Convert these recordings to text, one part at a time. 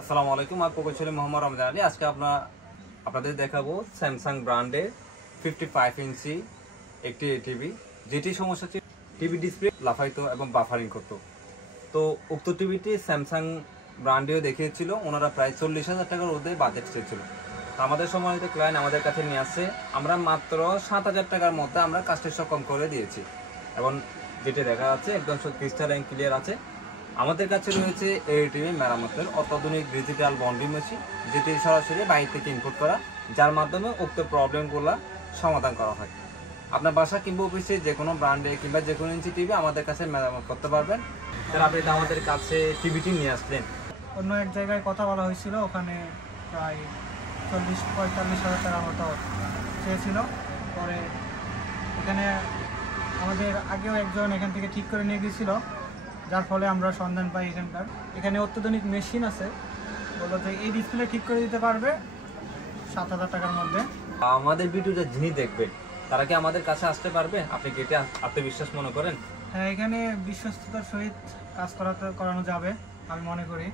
আসসালামু আলাইকুম, আমি প্রকৌশলী মোহাম্মদ রমজান আলী। আজকে আপনাদের দেখাবো স্যামসাং ব্র্যান্ডের 55 ইঞ্চি একটি টিভি, যেটি সমস্যা ছিল টিভি ডিসপ্লে লাফাইতো এবং বাফারিং করতো। তো উক্ত টিভিটি স্যামসাং ব্র্যান্ডেও দেখিয়েছিল, ওনারা প্রায় 40,000 টাকার মধ্যে বাজেট চেয়েছিল। তো আমাদের সম্মানিত ক্লায়েন্ট আমাদের কাছে নিয়ে আসছে, আমরা মাত্র 7,000 টাকার মধ্যে আমরা কাজটি কম করে দিয়েছি এবং যেটি দেখা যাচ্ছে একদম ক্রিস্টাল অ্যান্ড ক্লিয়ার আছে। আমাদের কাছে রয়েছে এই টিভি মেরামতের অত্যাধুনিক ডিজিটাল বন্ডিং মেশিন, যেটি সরাসরি বাইরে থেকে ইনপুট করা, যার মাধ্যমে উক্ত প্রবলেমগুলো সমাধান করা হয়। আপনার বাসা কিংবা অফিসে যে কোনো ব্র্যান্ডে কিংবা যে কোনো ইঞ্চি টিভি আমাদের কাছে মেরামত করতে পারবেন। স্যার, আপনি তো আমাদের কাছে টিভিটি নিয়ে আসলেন। অন্য এক জায়গায় কথা বলা হয়েছিল, ওখানে প্রায় 40-45 হাজার টাকার মতো চেয়েছিল। পরে এখানে আমাদের আগেও একজন এখান থেকে ঠিক করে নিয়ে গিয়েছিল, যার ফলে আমরা সন্ধান পাই এখানে অত্যাধুনিক মেশিন আছে। বললো যে এই ডিসপ্লে ঠিক করে দিতে পারবে 7,000 টাকার মধ্যে। আমাদের ভিডিওটা যিনি দেখবেন তারা কি আমাদের কাছে আসতে পারবে? আপনি কি এটা আত্মবিশ্বাস মনে করেন? হ্যাঁ, এখানে বিশ্বস্ততার সহিত কাজ করানো যাবে আমি মনে করি।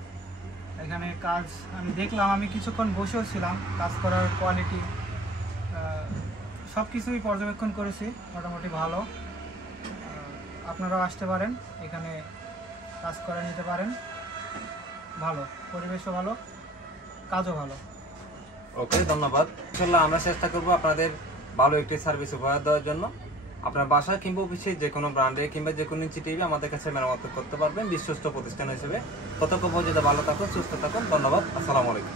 এখানে কাজ আমি দেখলাম, আমি কিছুক্ষণ বসেও ছিলাম, কাজ করার কোয়ালিটি সব কিছুই পর্যবেক্ষণ করেছি, মোটামুটি ভালো। আপনারাও আসতে পারেন, এখানে কাজ করে নিতে পারেন। ভালো পরিবেশও ভালো, কাজও ভালো। ওকে, ধন্যবাদ। ইনশাআল্লাহ আমরা চেষ্টা করবো আপনাদের ভালো একটি সার্ভিস উপহার দেওয়ার জন্য। আপনার বাসা কিংবা অফিসে যে কোনো ব্র্যান্ডে কিংবা যে কোনো ইঞ্চি টিভি আমাদের কাছে মেরামত করতে পারবেন বিশ্বস্ত প্রতিষ্ঠান হিসেবে। ততক্ষণ পর্যন্ত ভালো থাকুন, সুস্থ থাকুন। ধন্যবাদ। আসসালামু আলাইকুম।